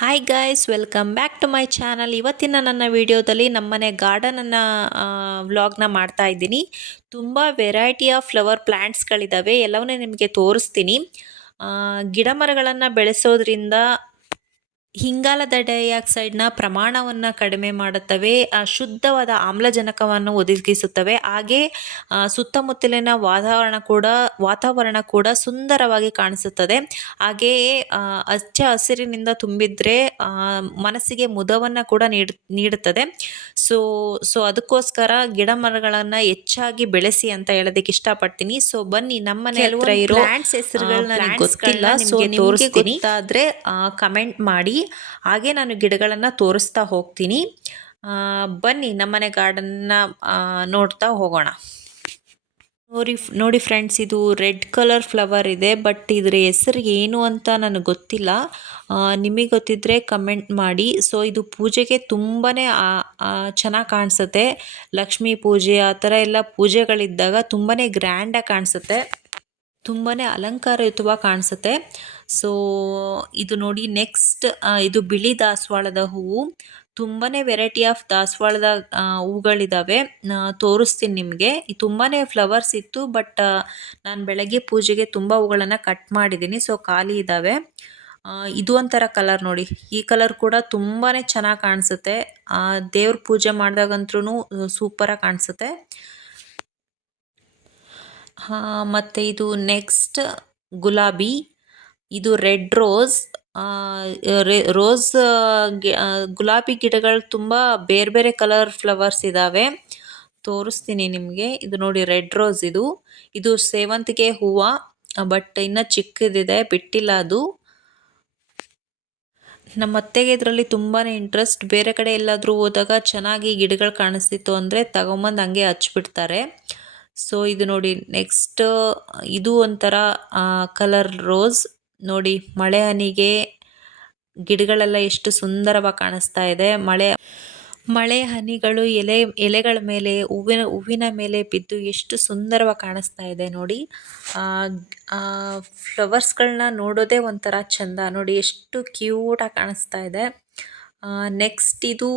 Hi guys welcome back to my channel ಇವತ್ತಿನ ನನ್ನ ವಿಡಿಯೋದಲ್ಲಿ ನಮ್ಮನೆ ಗಾರ್ಡನನ್ನು ವ್ಲಾಗ್ನ ಮಾಡ್ತಾ ಇದ್ದೀನಿ. ತುಂಬ ವೆರೈಟಿ ಆಫ್ ಫ್ಲವರ್ ಪ್ಲ್ಯಾಂಟ್ಸ್ಗಳಿದ್ದಾವೆ ಎಲ್ಲವನ್ನೇ ನಿಮಗೆ ತೋರಿಸ್ತೀನಿ. ಗಿಡ ಮರಗಳನ್ನು ಬೆಳೆಸೋದ್ರಿಂದ ಇಂಗಾಲದ ಡೈಆಕ್ಸೈಡ್ನ ಪ್ರಮಾಣವನ್ನು ಕಡಿಮೆ ಮಾಡುತ್ತವೆ ಶುದ್ಧವಾದ ಆಮ್ಲಜನಕವನ್ನು ಒದಗಿಸುತ್ತವೆ. ಹಾಗೆ ಸುತ್ತಮುತ್ತಲಿನ ವಾತಾವರಣ ಕೂಡ ವಾತಾವರಣ ಕೂಡ ಸುಂದರವಾಗಿ ಕಾಣಿಸುತ್ತದೆ. ಹಾಗೆಯೇ ಹಚ್ಚ ಹಸಿರಿನಿಂದ ತುಂಬಿದ್ರೆ ಆ, ಮನಸ್ಸಿಗೆ ಮುದವನ್ನು ಕೂಡ ನೀಡು ನೀಡುತ್ತದೆ. ಸೊ ಸೊ ಅದಕ್ಕೋಸ್ಕರ ಗಿಡ ಮರಗಳನ್ನು ಹೆಚ್ಚಾಗಿ ಬೆಳೆಸಿ ಅಂತ ಹೇಳೋದಕ್ಕೆ ಇಷ್ಟಪಡ್ತೀನಿ. ಸೊ ಬನ್ನಿ ನಮ್ಮನೆ ಹತ್ರ ಇರೋ ಗೊತ್ತಿಲ್ಲ, ಸೊ ನಿಮಗೆ ಗೊತ್ತಾದರೆ ಕಮೆಂಟ್ ಮಾಡಿ. ಹಾಗೆ ನಾನು ಗಿಡಗಳನ್ನು ತೋರಿಸ್ತಾ ಹೋಗ್ತೀನಿ. ಬನ್ನಿ ನಮ್ಮನೆ ಗಾರ್ಡನ್ನ ನೋಡ್ತಾ ಹೋಗೋಣ. ನೋಡಿ ನೋಡಿ ಫ್ರೆಂಡ್ಸ್ ಇದು ರೆಡ್ ಕಲರ್ ಫ್ಲವರ್ ಇದೆ ಬಟ್ ಇದರ ಹೆಸರು ಏನು ಅಂತ ನನಗೆ ಗೊತ್ತಿಲ್ಲ. ನಿಮಗೆ ಗೊತ್ತಿದ್ದರೆ ಕಮೆಂಟ್ ಮಾಡಿ. ಸೊ ಇದು ಪೂಜೆಗೆ ತುಂಬಾ ಚೆನ್ನಾಗಿ ಕಾಣಿಸುತ್ತೆ. ಲಕ್ಷ್ಮೀ ಪೂಜೆ, ಆ ಥರ ಎಲ್ಲ ಪೂಜೆಗಳಿದ್ದಾಗ ತುಂಬಾ ಗ್ರ್ಯಾಂಡಾಗಿ ಕಾಣಿಸುತ್ತೆ. ತುಂಬಾ ಅಲಂಕಾರಯುತವಾಗಿ ಕಾಣಿಸುತ್ತೆ. ಸೊ ಇದು ನೋಡಿ ನೆಕ್ಸ್ಟ್ ಇದು ಬಿಳಿ ದಾಸವಾಳದ ಹೂವು. ತುಂಬಾ ವೆರೈಟಿ ಆಫ್ ದಾಸವಾಳದ ಹೂಗಳಿದ್ದಾವೆ ತೋರಿಸ್ತೀನಿ ನಿಮಗೆ. ತುಂಬಾ ಫ್ಲವರ್ಸ್ ಇತ್ತು ಬಟ್ ನಾನು ಬೆಳಗ್ಗೆ ಪೂಜೆಗೆ ತುಂಬ ಹೂಗಳನ್ನು ಕಟ್ ಮಾಡಿದ್ದೀನಿ ಸೊ ಖಾಲಿ ಇದ್ದಾವೆ ಇದು ಒಂಥರ ಕಲರ್ ನೋಡಿ. ಈ ಕಲರ್ ಕೂಡ ತುಂಬಾ ಚೆನ್ನಾಗಿ ಕಾಣಿಸುತ್ತೆ. ದೇವ್ರ ಪೂಜೆ ಮಾಡಿದಾಗಂತೂ ಸೂಪರಾಗಿ ಕಾಣಿಸುತ್ತೆ. ಮತ್ತು ಇದು ನೆಕ್ಸ್ಟ್ ಗುಲಾಬಿ, ಇದು ರೆಡ್ ರೋಸ್ ರೋಸ್ ಗುಲಾಬಿ ಗಿಡಗಳು ತುಂಬ ಬೇರೆ ಬೇರೆ ಕಲರ್ ಫ್ಲವರ್ಸ್ ಇದ್ದಾವೆ ತೋರಿಸ್ತೀನಿ ನಿಮಗೆ. ಇದು ನೋಡಿ ರೆಡ್ ರೋಸ್ ಇದು. ಇದು ಸೇವಂತಿಗೆ ಹೂವು, ಬಟ್ ಇನ್ನು ಚಿಕ್ಕದಿದೆ, ಬಿಟ್ಟಿಲ್ಲ ಅದು. ನಮ್ಮ ಅತ್ತೆಗೆ ಇದರಲ್ಲಿ ತುಂಬಾ ಇಂಟ್ರೆಸ್ಟ್ ಬೇರೆ ಕಡೆ ಎಲ್ಲಾದರೂ ಹೋದಾಗ ಚೆನ್ನಾಗಿ ಗಿಡಗಳು ಕಾಣಿಸ್ತಿತ್ತು ಅಂದರೆ ತಗೊಂಬಂದು ಹಂಗೆ ಹಚ್ಬಿಡ್ತಾರೆ. ಸೊ ಇದು ನೋಡಿ ನೆಕ್ಸ್ಟ್ ಇದು ಒಂಥರ ಕಲರ್ ರೋಸ್ ನೋಡಿ, ಮಳೆ ಹನಿಗೆ ಗಿಡಗಳೆಲ್ಲ ಎಷ್ಟು ಸುಂದರವಾಗಿ ಕಾಣಿಸ್ತಾ ಇದೆ. ಮಳೆ ಮಳೆ ಹನಿಗಳು ಎಲೆ, ಎಲೆಗಳ ಮೇಲೆ, ಹೂವಿನ ಹೂವಿನ ಮೇಲೆ ಬಿದ್ದು ಎಷ್ಟು ಸುಂದರವಾಗಿ ಕಾಣಿಸ್ತಾ ಇದೆ ನೋಡಿ. ಫ್ಲವರ್ಸ್ಗಳನ್ನ ನೋಡೋದೇ ಒಂಥರ ಚಂದ. ನೋಡಿ, ಎಷ್ಟು ಕ್ಯೂಟಾಗಿ ಕಾಣಿಸ್ತಾ ಇದೆ. ನೆಕ್ಸ್ಟ್ ಇದು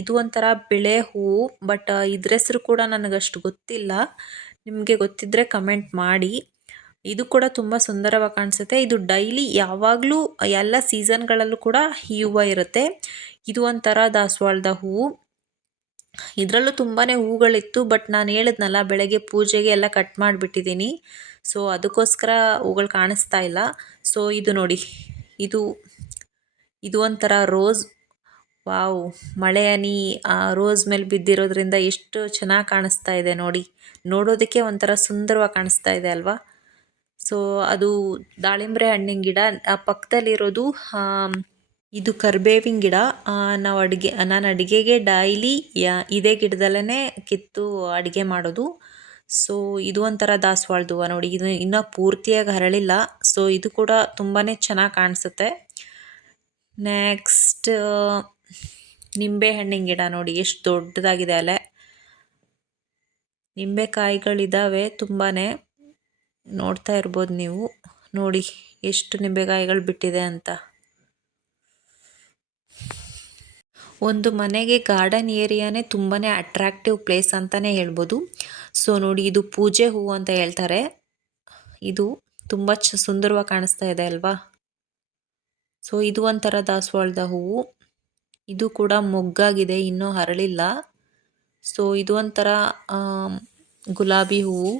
ಇದು ಒಂಥರ ಬಿಳೆ ಹೂವು ಬಟ್ ಇದ್ರ ಹೆಸರು ಕೂಡ ನನಗಷ್ಟು ಗೊತ್ತಿಲ್ಲ. ನಿಮಗೆ ಗೊತ್ತಿದ್ದರೆ ಕಮೆಂಟ್ ಮಾಡಿ. ಇದು ಕೂಡ ತುಂಬ ಸುಂದರವಾಗಿ ಕಾಣಿಸುತ್ತೆ. ಇದು ಡೈಲಿ ಯಾವಾಗಲೂ, ಎಲ್ಲ ಸೀಸನ್ಗಳಲ್ಲೂ ಕೂಡ ಈ ಹೂವು ಇರುತ್ತೆ. ಇದು ಒಂಥರ ದಾಸವಾಳದ ಹೂವು ಇದರಲ್ಲೂ ತುಂಬಾ ಹೂಗಳಿತ್ತು ಬಟ್ ನಾನು ಹೇಳಿದ್ನಲ್ಲ, ಬೆಳಗ್ಗೆ ಪೂಜೆಗೆ ಎಲ್ಲ ಕಟ್ ಮಾಡಿಬಿಟ್ಟಿದ್ದೀನಿ. ಸೊ ಅದಕ್ಕೋಸ್ಕರ ಹೂಗಳು ಕಾಣಿಸ್ತಾ ಇಲ್ಲ. ಸೊ ಇದು ನೋಡಿ, ಇದು ಇದು ಒಂಥರ ರೋಸ್, ವಾವ್, ಮಳೆ ಹನಿ, ಆ ರೋಸ್ ಮೇಲೆ ಬಿದ್ದಿರೋದ್ರಿಂದ ಎಷ್ಟು ಚೆನ್ನಾಗಿ ಕಾಣಿಸ್ತಾ ಇದೆ ನೋಡಿ. ನೋಡೋದಕ್ಕೆ ಒಂಥರ ಸುಂದರವಾಗಿ ಕಾಣಿಸ್ತಾ ಇದೆ ಅಲ್ವಾ? ಸೊ ಅದು ದಾಳಿಂಬೆ ಹಣ್ಣಿನ ಗಿಡ ಪಕ್ಕದಲ್ಲಿರೋದು ಇದು ಕರ್ಬೇವಿನ ಗಿಡ. ನಾವು ಅಡುಗೆ, ನಾನು ಅಡುಗೆಗೆ ಡೈಲಿ ಇದೇ ಗಿಡದಲ್ಲೇ ಕಿತ್ತು ಅಡುಗೆ ಮಾಡೋದು. ಸೊ ಇದು ಒಂಥರ ದಾಸವಾಳದ ನೋಡಿ. ಇದು ಇನ್ನೂ ಪೂರ್ತಿಯಾಗಿ ಹರಳಿಲ್ಲ. ಸೊ ಇದು ಕೂಡ ತುಂಬಾ ಚೆನ್ನಾಗಿ ಕಾಣಿಸುತ್ತೆ. ನೆಕ್ಸ್ಟ್ ನಿಂಬೆ ಹಣ್ಣಿನ ಗಿಡ ನೋಡಿ, ಎಷ್ಟು ದೊಡ್ಡದಾಗಿದೆ ಅಲೆ. ನಿಂಬೆಕಾಯಿಗಳಿದ್ದಾವೆ ತುಂಬಾ ನೋಡ್ತಾ ಇರ್ಬೋದು ನೀವು. ನೋಡಿ, ಎಷ್ಟು ನಿಂಬೆಕಾಯಿಗಳು ಬಿಟ್ಟಿದೆ ಅಂತ. ಒಂದು ಮನೆಗೆ ಗಾರ್ಡನ್ ಏರಿಯಾನೇ ತುಂಬಾ ಅಟ್ರಾಕ್ಟಿವ್ ಪ್ಲೇಸ್ ಅಂತಲೇ ಹೇಳ್ಬೋದು. ಸೊ ನೋಡಿ, ಇದು ಪೂಜೆ ಹೂವು ಅಂತ ಹೇಳ್ತಾರೆ. ಇದು ತುಂಬ ಚ, ಸುಂದರವಾಗಿ ಕಾಣಿಸ್ತಾ ಇದೆ ಅಲ್ವಾ? ಸೊ ಇದು ಒಂಥರ ದಾಸವಾಳದ ಹೂವು ಇದು ಕೂಡ ಮೊಗ್ಗಾಗಿದೆ, ಇನ್ನೂ ಹರಳಿಲ್ಲ. ಸೊ ಇದು ಒಂಥರ ಗುಲಾಬಿ ಹೂವು.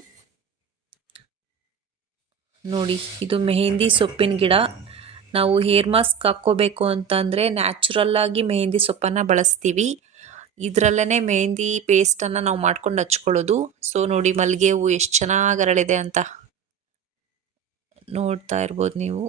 ನೋಡಿ, ಇದು ಮೆಹೆಂದಿ ಸೊಪ್ಪಿನ ಗಿಡ. ನಾವು ಹೇರ್ ಮಾಸ್ಕ್ ಹಾಕ್ಕೋಬೇಕು ಅಂತಂದರೆ ನ್ಯಾಚುರಲ್ ಆಗಿ ಮೆಹಂದಿ ಸೊಪ್ಪನ್ನು ಬಳಸ್ತೀವಿ. ಇದರಲ್ಲೇ ಮೆಹಂದಿ ಪೇಸ್ಟನ್ನು ನಾವು ಮಾಡ್ಕೊಂಡು ಹಚ್ಕೊಳ್ಳೋದು. ಸೊ ನೋಡಿ, ಮಲ್ಲಿಗೆ ಹೂವು ಎಷ್ಟು ಚೆನ್ನಾಗಿ ಅರಳಿದೆ ಅಂತ ನೋಡ್ತಾ ಇರ್ಬೋದು ನೀವು.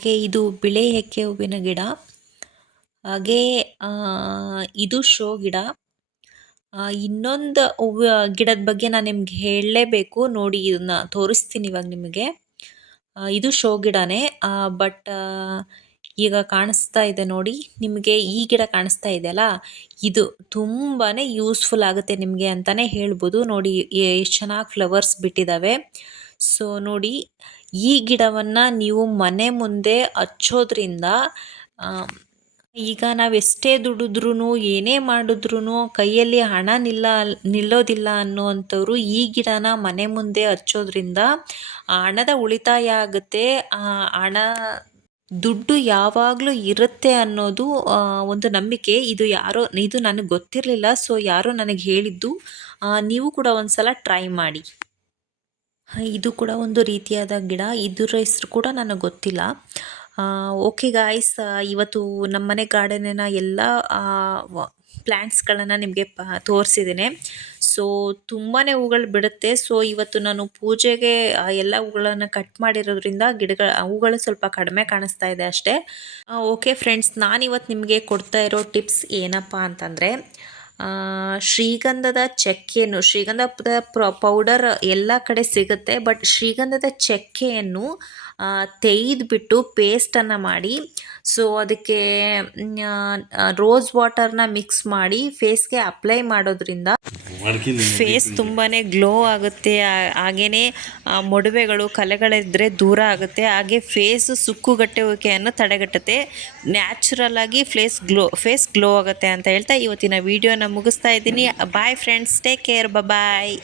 ಓಕೆ ಇದು ಬಿಳೆ ಎಕ್ಕೆ ಹೂವಿನ ಗಿಡ. ಹಾಗೆ ಇದು ಶೋ ಗಿಡ. ಇನ್ನೊಂದು ಹೂವು, ಗಿಡದ ಬಗ್ಗೆ ನಾನು ನಿಮ್ಗೆ ಹೇಳಲೇಬೇಕು. ನೋಡಿ ಇದನ್ನ ತೋರಿಸ್ತೀನಿ ಇವಾಗ ನಿಮಗೆ. ಇದು ಶೋ ಗಿಡನೇ. ಬಟ್ ಈಗ ಕಾಣಿಸ್ತಾ ಇದೆ ನೋಡಿ. ನಿಮಗೆ ಈ ಗಿಡ ಕಾಣಿಸ್ತಾ ಇದೆಯಲ್ಲ ಇದು ತುಂಬಾ ಯೂಸ್ಫುಲ್ ಆಗುತ್ತೆ ನಿಮಗೆ ಅಂತಲೇ ಹೇಳ್ಬೋದು. ನೋಡಿ ಎಷ್ಟು ಚೆನ್ನಾಗಿ ಫ್ಲವರ್ಸ್ ಬಿಟ್ಟಿದ್ದಾವೆ ಸೊ, ನೋಡಿ ಈ ಗಿಡವನ್ನು ನೀವು ಮನೆ ಮುಂದೆ ಹಚ್ಚೋದ್ರಿಂದ ಈಗ ನಾವು ಎಷ್ಟೇ ದುಡಿದ್ರೂ ಏನೇ ಮಾಡಿದ್ರೂ ಕೈಯಲ್ಲಿ ಹಣ ನಿಲ್ಲ, ನಿಲ್ಲೋದಿಲ್ಲ ಅನ್ನುವಂಥವ್ರು ಈ ಗಿಡನ ಮನೆ ಮುಂದೆ ಹಚ್ಚೋದ್ರಿಂದ ಹಣದ ಉಳಿತಾಯ ಆಗುತ್ತೆ. ಹಣ ದುಡ್ಡು ಯಾವಾಗಲೂ ಇರುತ್ತೆ ಅನ್ನೋದು ಒಂದು ನಂಬಿಕೆ. ಇದು ಯಾರೋ, ಇದು ನನಗೆ ಗೊತ್ತಿರಲಿಲ್ಲ, ಸೊ ಯಾರೋ ನನಗೆ ಹೇಳಿದ್ದು ನೀವು ಕೂಡ ಒಂದ್ಸಲ ಟ್ರೈ ಮಾಡಿ. ಇದು ಕೂಡ ಒಂದು ರೀತಿಯಾದ ಗಿಡ. ಇದರ ಹೆಸರು ಕೂಡ ನನಗೆ ಗೊತ್ತಿಲ್ಲ. ಓಕೆ ಗಾಯ್ಸ್ ಇವತ್ತು ನಮ್ಮ ಮನೆ ಗಾರ್ಡನಿನ ಎಲ್ಲ ಪ್ಲ್ಯಾಂಟ್ಸ್ಗಳನ್ನು ನಿಮಗೆ ಪ, ತೋರಿಸಿದ್ದೀನಿ. ಸೊ ತುಂಬಾ ಹೂಗಳು ಬಿಡುತ್ತೆ. ಸೊ ಇವತ್ತು ನಾನು ಪೂಜೆಗೆ ಎಲ್ಲ ಹೂಗಳನ್ನು ಕಟ್ ಮಾಡಿರೋದ್ರಿಂದ ಗಿಡಗಳ, ಹೂಗಳು ಸ್ವಲ್ಪ ಕಡಿಮೆ ಕಾಣಿಸ್ತಾ ಇದೆ ಅಷ್ಟೇ. ಓಕೆ ಫ್ರೆಂಡ್ಸ್ ನಾನಿವತ್ತು ನಿಮಗೆ ಕೊಡ್ತಾ ಇರೋ ಟಿಪ್ಸ್ ಏನಪ್ಪ ಅಂತಂದರೆ ಶ್ರೀಗಂಧದ ಚಕ್ಕೆಯನ್ನು ಶ್ರೀಗಂಧದ ಪೌಡರ್ ಎಲ್ಲ ಕಡೆ ಸಿಗುತ್ತೆ ಬಟ್ ಶ್ರೀಗಂಧದ ಚಕ್ಕೆಯನ್ನು ತೆಗೆದ್ಬಿಟ್ಟು ಪೇಸ್ಟನ್ನು ಮಾಡಿ ಸೊ ಅದಕ್ಕೆ ರೋಸ್ ವಾಟರ್ನ ಮಿಕ್ಸ್ ಮಾಡಿ ಫೇಸ್ಗೆ ಅಪ್ಲೈ ಮಾಡೋದ್ರಿಂದ ಫೇಸ್ ತುಂಬಾ ಗ್ಲೋ ಆಗುತ್ತೆ. ಹಾಗೇ ಮೊಡವೆಗಳು ಕಲೆಗಳಿದ್ದರೆ ದೂರ ಆಗುತ್ತೆ. ಹಾಗೆ ಫೇಸ್ ಸುಕ್ಕುಗಟ್ಟುವಿಕೆಯನ್ನು ತಡೆಗಟ್ಟುತ್ತೆ. ನ್ಯಾಚುರಲ್ ಆಗಿ ಫೇಸ್ ಗ್ಲೋ ಫೇಸ್ ಗ್ಲೋ ಆಗುತ್ತೆ ಅಂತ ಹೇಳ್ತಾ ಇವತ್ತಿನ ವಿಡಿಯೋನ ಮುಗಿಸ್ತಾ ಇದ್ದೀನಿ. Bye friends take care bye